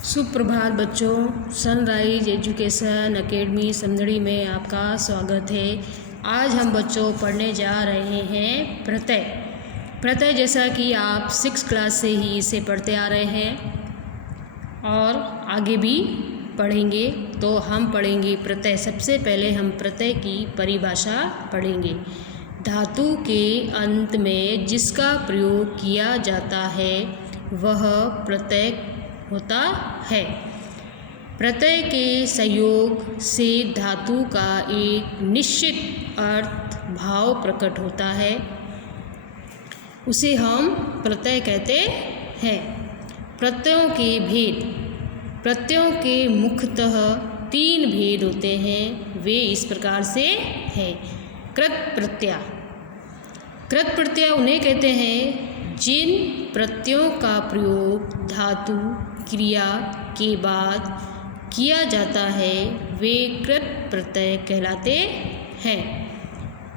सुप्रभात बच्चों, sunrise education academy Samdari में आपका स्वागत है। आज हम बच्चों पढ़ने जा रहे हैं प्रत्यय जैसा कि आप 6 क्लास से ही इसे पढ़ते आ रहे हैं और आगे भी पढ़ेंगे। तो हम पढ़ेंगे प्रत्यय। सबसे पहले हम प्रत्यय की परिभाषा पढ़ेंगे। धातु के अंत में जिसका प्रयोग किया जाता है वह प्रत्यय होता है। प्रत्यय के संयोग से धातु का एक निश्चित अर्थ भाव प्रकट होता है, उसे हम प्रत्यय कहते हैं। प्रत्ययों के भेद। प्रत्ययों के मुख्यतः 3 भेद होते हैं। वे इस प्रकार से हैं। कृत प्रत्यय। कृत प्रत्यय उन्हें कहते हैं जिन प्रत्ययों का प्रयोग धातु क्रिया के बाद किया जाता है, वे कृत प्रत्यय कहलाते हैं।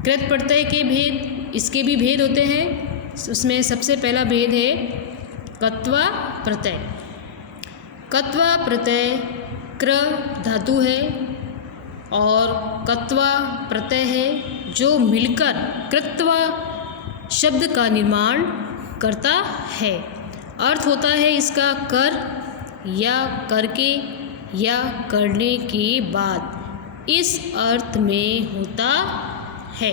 कृत प्रत्यय के भेद, इसके भी भेद होते हैं। उसमें सबसे पहला भेद है कत्वा प्रत्यय। कत्वा प्रत्यय कृ धातु है और कत्वा प्रत्यय है जो मिलकर कृत्वा शब्द का निर्माण करता है। अर्थ होता है इसका कर या करके या करने के बाद, इस अर्थ में होता है।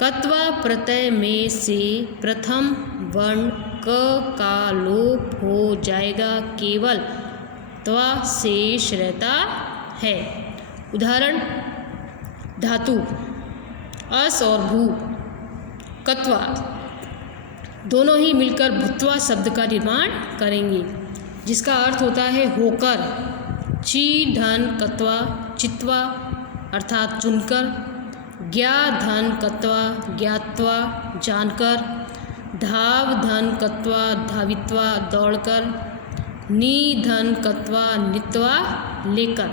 कत्वा प्रत्यय में से प्रथम वर्ण क का लोप हो जाएगा, केवल त्वा शेष रहता है। उदाहरण, धातु अस और भू कत्वा दोनों ही मिलकर भुत्वा शब्द का निर्माण करेंगे, जिसका अर्थ होता है होकर। ची धन कत्वा चित्वा अर्थात चुनकर। ज्ञा धन कत्वा ज्ञात्वा जानकर। धाव धन कत्वा धावित्वा दौड़कर। नी धन कत्वा नित्वा लेकर।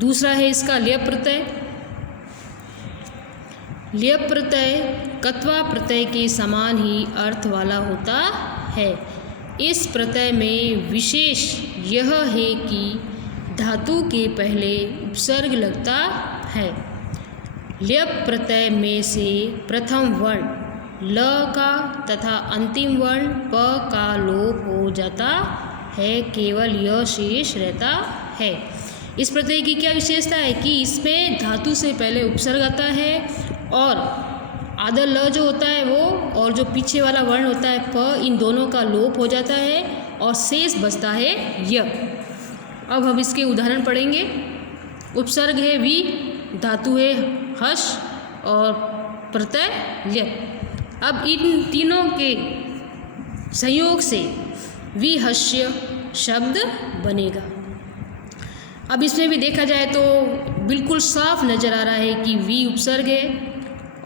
दूसरा है इसका ल्यप प्रत्यय। ल्यप प्रत्यय कत्वा प्रत्यय के समान ही अर्थ वाला होता है। इस प्रत्यय में विशेष यह है कि धातु के पहले उपसर्ग लगता है। ल्यप प्रत्यय में से प्रथम वर्ण ल का तथा अंतिम वर्ण प का लोप हो जाता है, केवल यह शेष रहता है। इस प्रत्यय की क्या विशेषता है कि इसमें धातु से पहले उपसर्ग आता है और आदर ल जो होता है वो और जो पीछे वाला वर्ण होता है प, इन दोनों का लोप हो जाता है और शेष बचता है य। अब हम इसके उदाहरण पढ़ेंगे। उपसर्ग है वि, धातु है हर्ष और प्रत्यय ल्यप। अब इन तीनों के संयोग से विहस्य शब्द बनेगा। अब इसमें भी देखा जाए तो बिल्कुल साफ नज़र आ रहा है कि वी उपसर्ग है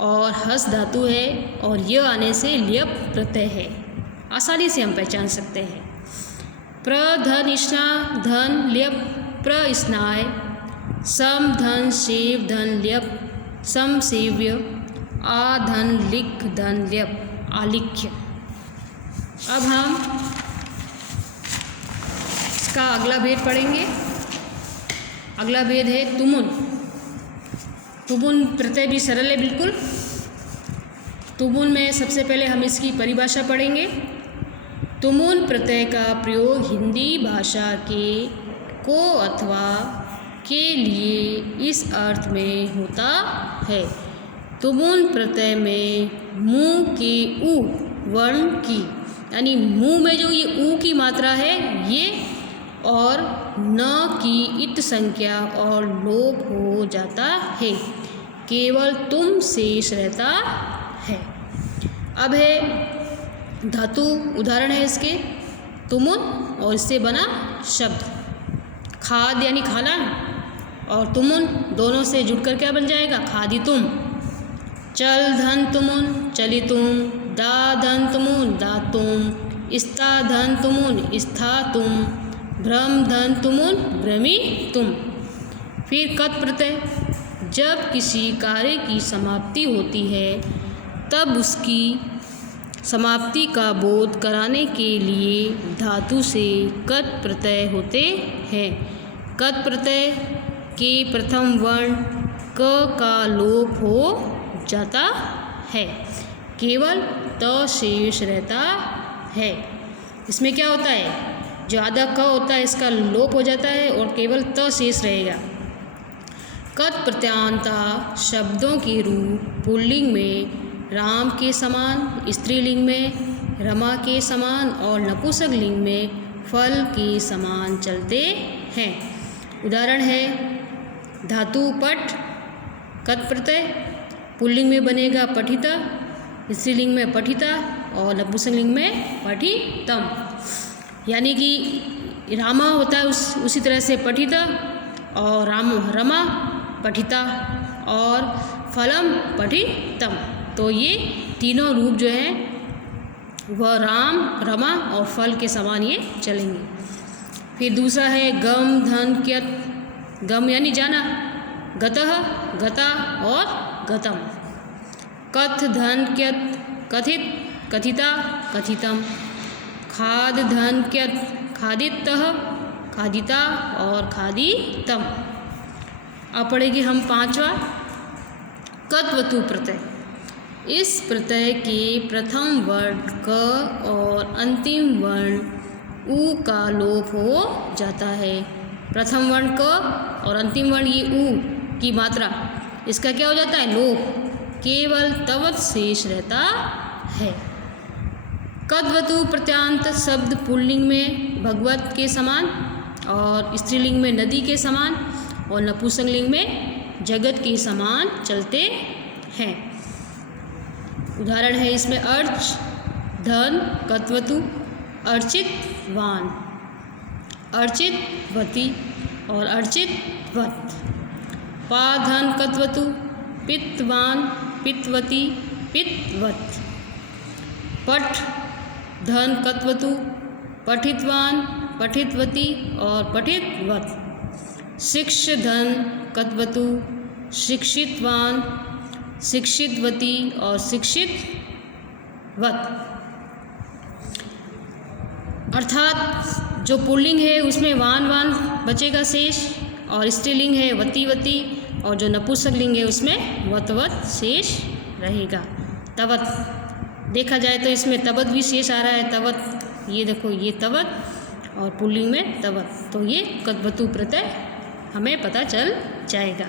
और हस धातु है और य आने से ल्यप प्रत्यय है। आसानी से हम पहचान सकते हैं। प्र धन स्ना धन ल्यप प्र स्नाय। सम धन सेव धन ल्यप सम सेव्य। आ धन लिख धन ल्यप आलिख्य। अब हम इसका अगला भेद पढ़ेंगे। अगला भेद है तुमुन। तुमुन प्रत्यय भी सरल है बिल्कुल। तुमुन में सबसे पहले हम इसकी परिभाषा पढ़ेंगे। तुमुन प्रत्यय का प्रयोग हिंदी भाषा के को अथवा के लिए इस अर्थ में होता है। तुमुन प्रत्यय में मुँह के उ वर्ण की, यानी मुँह में जो ये ऊ की मात्रा है ये, और न की इट संख्या और लोप हो जाता है, केवल तुम शेष रहता है। अब है धातु। उदाहरण है इसके तुमुन और इससे बना शब्द खाद यानी खाना और तुमुन दोनों से जुड़कर क्या बन जाएगा, खादी तुम। चल धन तुमुन चली तुम। दा धन तुमुन दा तुम। स्था धन तुमुन स्था तुम। भ्रम धन तुमुन भ्रमी तुम। फिर कत प्रत्यय। जब किसी कार्य की समाप्ति होती है तब उसकी समाप्ति का बोध कराने के लिए धातु से कत प्रत्यय होते हैं। कत प्रत्यय के प्रथम वर्ण क का लोप हो जाता है, केवल त शेष रहता है। इसमें क्या होता है, जो आधा क होता है इसका लोप हो जाता है और केवल त शेष रहेगा। कत प्रत्यांता शब्दों के रूप पुल्लिंग में राम के समान, स्त्रीलिंग में रमा के समान और नपुंसकलिंग में फल के समान चलते हैं। उदाहरण है धातु पठ, कत प्रत्यय, पुल्लिंग में बनेगा पठिता, स्त्रीलिंग में पठिता और नपुंसकलिंग में पठितम। यानी कि रामा होता है उसी तरह से पठिता और रमा पठिता और फलम पठितम। तो ये तीनों रूप जो हैं वह राम, रमा और फल के समान ये चलेंगे। फिर दूसरा है गम, धन, क्यत। गम यानी जाना, गतः, गता और गतम। कथ, धन, क्यत, कथित, कथिता, कथितम। खाद, धन, क्यत, खादितः, खादिता और खादितम। अब पढ़ेंगे हम पांचवा कत्वतु प्रत्यय। इस प्रत्यय के प्रथम वर्ण क और अंतिम वर्ण उ का लोप हो जाता है। प्रथम वर्ण क और अंतिम वर्ण ये उ की मात्रा, इसका क्या हो जाता है, लोप, केवल तवत शेष रहता है। कद्वतु प्रत्यांत शब्द पुल्लिंग में भगवत के समान और स्त्रीलिंग में नदी के समान और नपुंसकलिंग में जगत के समान चलते हैं। उदाहरण है इसमें अर्च, धन, कत्वतु, अर्चित, वान, अर्चित, वती और अर्चित, वत। पा, धन, कत्वतु, पित्तवान, पित्तवती, पित्तवत। पठ, धन, कत्वतु, पठितवान, पठितवती और पठितवत। शिक्ष, धन, कत्वतु, शिक्षितवान, शिक्षितवती और शिक्षितवत। अर्थात जो पुल्लिंग है उसमें वान वान बचेगा शेष और स्त्रीलिंग है वती वती और जो नपुंसकलिंग है उसमें वतवत शेष रहेगा। तवत देखा जाए तो इसमें तवत भी शेष आ रहा है, तवत, ये देखो ये तवत और पुल्लिंग में तवत। तो ये कद्वतु प्रत्यय हमें पता चल जाएगा।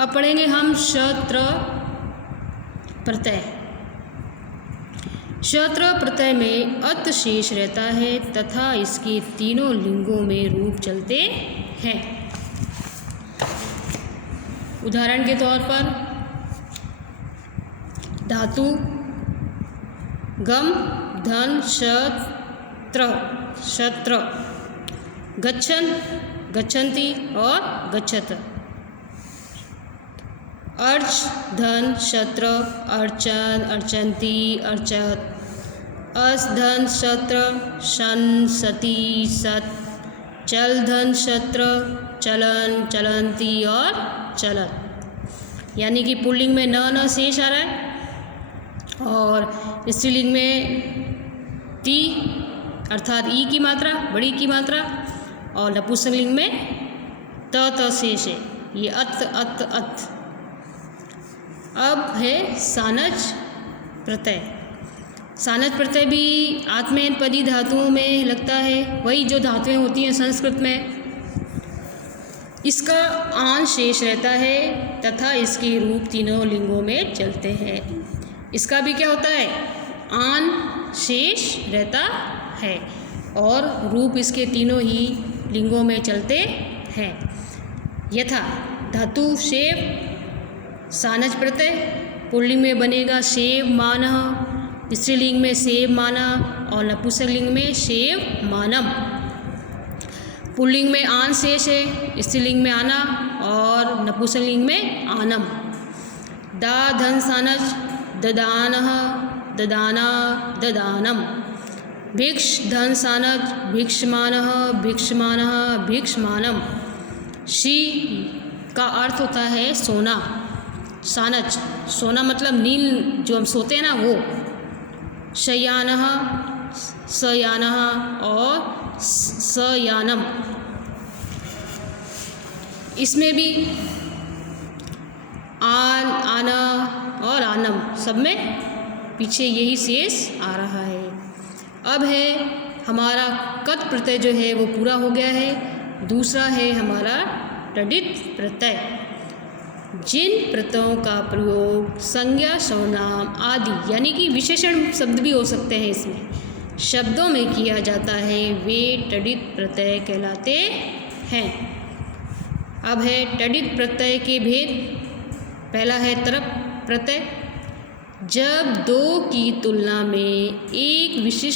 अब पढ़ेंगे हम शत्र प्रत्यय। शत्र प्रत्यय में अत शेष रहता है तथा इसके तीनों लिंगों में रूप चलते हैं। उदाहरण के तौर पर धातु गम, धन, शत्र, शत्र, गच्छन, गच्छन्ति और गच्छत। अर्च, धन, शत्र, अर्चन, अर्चन्ति, अर्चत। अस, धन, शत्र, शन, सती, सत। चल, धन, शत्र, चलन, चलन्ति और चलत। यानी कि पुल्लिंग में न शेष आ रहा है और स्त्रीलिंग में ती अर्थात ई की मात्रा, बड़ी की मात्रा और नपुंसकलिंग में त शेष है, ये अत अत अत। अब है सानज प्रत्यय। सानज प्रत्यय भी आत्मनेपदी धातुओं में लगता है, वही जो धातुएं होती हैं संस्कृत में। इसका आन शेष रहता है तथा इसके रूप तीनों लिंगों में चलते हैं। इसका भी क्या होता है, आन शेष रहता है और रूप इसके तीनों ही लिंगों में चलते हैं। यथा धातु शेव, सानज प्रत्यय, पुल्लिंग में बनेगा शेव मानः, स्त्रीलिंग में सेव माना और नपुंसकलिंग में शेव मानम। पुल्लिंग में आन शेष है, स्त्रीलिंग में आना और नपुंसकलिंग में आनम। दा, धन, सानज, ददानः, ददाना, ददानम। भिक्ष, धन, सानज, भिक्षमानः, भिक्षमानः, भिक्षमानम। शी का अर्थ होता है सोना। सानज, सोना मतलब नील जो हम सोते हैं ना वो। शयानः, सयानः और सयानम। इसमें भी आन, आना और आनम सब में पीछे यही शेष आ रहा है। अब है हमारा कत प्रत्यय जो है वो पूरा हो गया है। दूसरा है हमारा टडित प्रत्यय। जिन प्रत्ययों का प्रयोग संज्ञा, सर्वनाम आदि यानी कि विशेषण शब्द भी हो सकते हैं इसमें शब्दों में किया जाता है, वे टडित प्रत्यय कहलाते हैं। अब है टडित प्रत्यय के भेद। पहला है तरप प्रत्यय। जब दो की तुलना में एक विशिष्ट